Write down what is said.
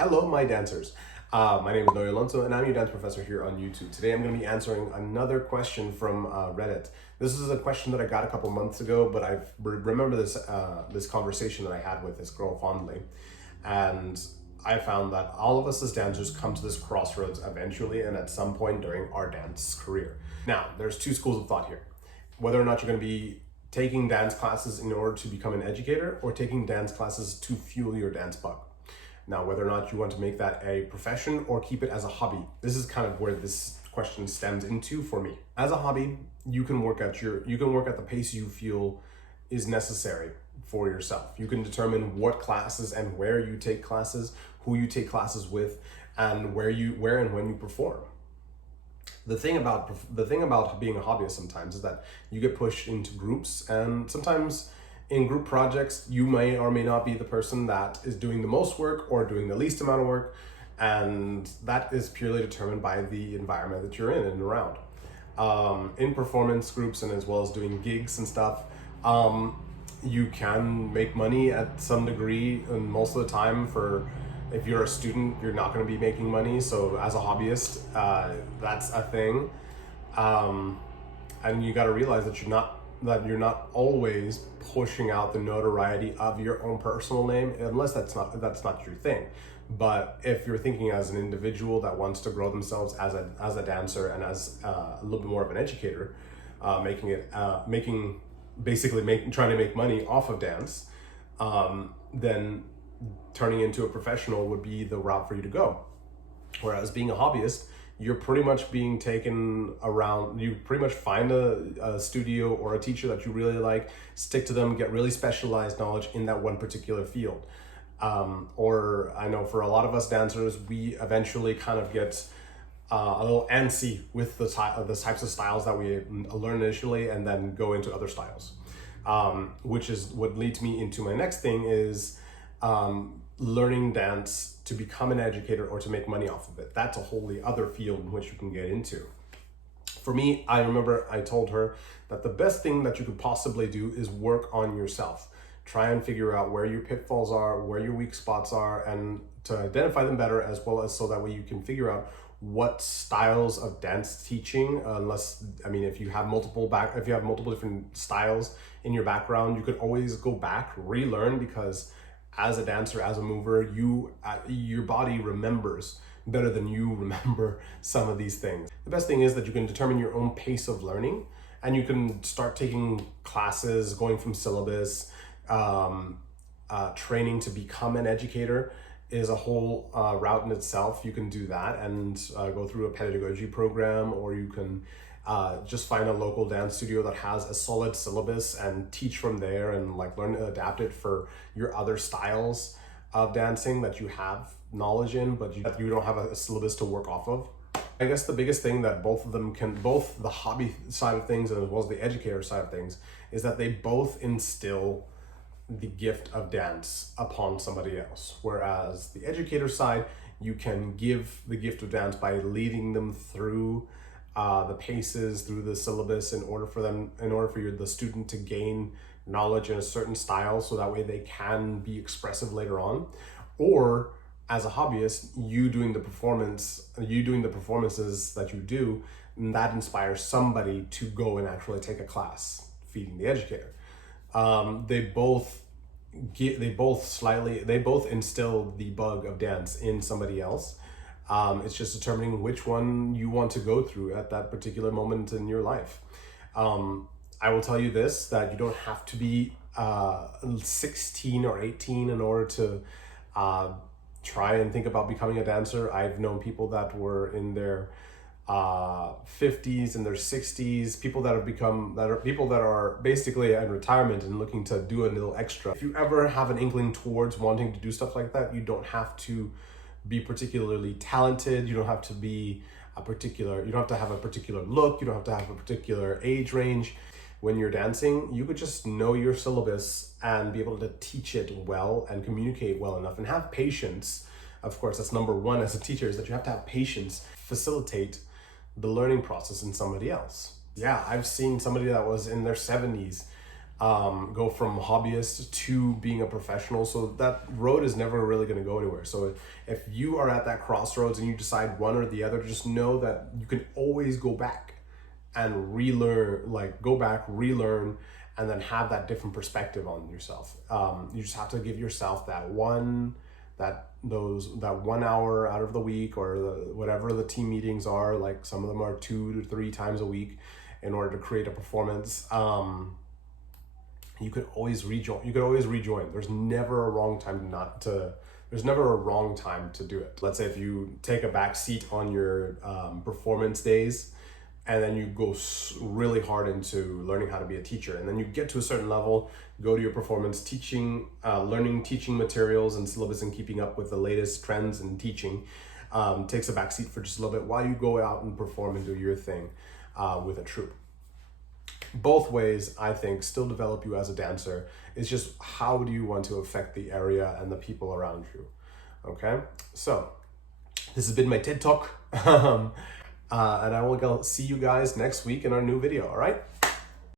Hello, my dancers. My name is Noe Alonzo, and I'm your dance professor here on YouTube. Today, I'm going to be answering another question from Reddit. This is a question that I got a couple months ago, but I remember this conversation that I had with this girl fondly, and I found that all of us as dancers come to this crossroads eventually, and at some point during our dance career. Now, there's two schools of thought here: whether or not you're going to be taking dance classes in order to become an educator, or taking dance classes to fuel your dance bug. Now, whether or not you want to make that a profession or keep it as a hobby, this is kind of where this question stems into for me. As a hobby, you can work at the pace you feel is necessary for yourself. You can determine what classes and where you take classes, who you take classes with, and where and when you perform. The thing about being a hobbyist sometimes is that you get pushed into groups, and sometimes in group projects, you may or may not be the person that is doing the most work or doing the least amount of work, and that is purely determined by the environment that you're in and around. In performance groups and as well as doing gigs and stuff, you can make money at some degree, and most of the time, if you're a student, you're not going to be making money. So as a hobbyist, that's a thing, and you got to realize that you're not always pushing out the notoriety of your own personal name, unless that's not your thing. But if you're thinking as an individual that wants to grow themselves as a dancer and as a little bit more of an educator, trying to make money off of dance, then turning into a professional would be the route for you to go. Whereas being a hobbyist, you're pretty much being taken around. You pretty much find a studio or a teacher that you really like, stick to them, get really specialized knowledge in that one particular field. Or I know for a lot of us dancers, we eventually kind of get a little antsy with the types of styles that we learn initially and then go into other styles. Which is what leads me into my next thing is learning dance to become an educator or to make money off of it. That's a wholly other field in which you can get into. For me, I remember I told her that the best thing that you could possibly do is work on yourself. Try and figure out where your pitfalls are, where your weak spots are, and to identify them better, as well as so that way you can figure out what styles of dance teaching, if you have multiple different styles in your background, you could always go back, relearn, because as a dancer, as a mover, your body remembers better than you remember some of these things. The best thing is that you can determine your own pace of learning, and you can start taking classes, going from syllabus. Training to become an educator is a whole route in itself. You can do that and go through a pedagogy program, or you can just find a local dance studio that has a solid syllabus and teach from there, and learn to adapt it for your other styles of dancing that you have knowledge in, but you don't have a syllabus to work off of. I guess the biggest thing that both the hobby side of things and as well as the educator side of things, is that they both instill the gift of dance upon somebody else. Whereas the educator side, you can give the gift of dance by leading them through the paces, through the syllabus, in order for the student to gain knowledge in a certain style, so that way they can be expressive later on. Or as a hobbyist, you doing the performances that you do, and that inspires somebody to go and actually take a class, feeding the educator. They both instill the bug of dance in somebody else. It's just determining which one you want to go through at that particular moment in your life. I will tell you this, that you don't have to be 16 or 18 in order to try and think about becoming a dancer. I've known people that were in their 50s and their 60s, people that are basically in retirement and looking to do a little extra. If you ever have an inkling towards wanting to do stuff like that, you don't have to be particularly talented. You don't have to have a particular look. You don't have to have a particular age range. When you're dancing, you could just know your syllabus and be able to teach it well and communicate well enough and have patience. Of course, that's number one as a teacher, is that you have to have patience, facilitate the learning process in somebody else. Yeah, I've seen somebody that was in their 70s go from hobbyist to being a professional. So that road is never really going to go anywhere. So if you are at that crossroads and you decide one or the other, just know that you can always go back and relearn, like go back, relearn, and then have that different perspective on yourself. You just have to give yourself that 1 hour out of the week, or whatever the team meetings are. Like some of them are 2 to 3 times a week, in order to create a performance. You could always rejoin. There's never a wrong time there's never a wrong time to do it. Let's say if you take a back seat on your performance days, and then you go really hard into learning how to be a teacher, and then you get to a certain level, go to your performance teaching, learning teaching materials and syllabus, and keeping up with the latest trends in teaching, takes a back seat for just a little bit while you go out and perform and do your thing with a troupe. Both ways, I think, still develop you as a dancer. It's just, how do you want to affect the area and the people around you? Okay, so this has been my TED Talk. And I will see you guys next week in our new video, all right?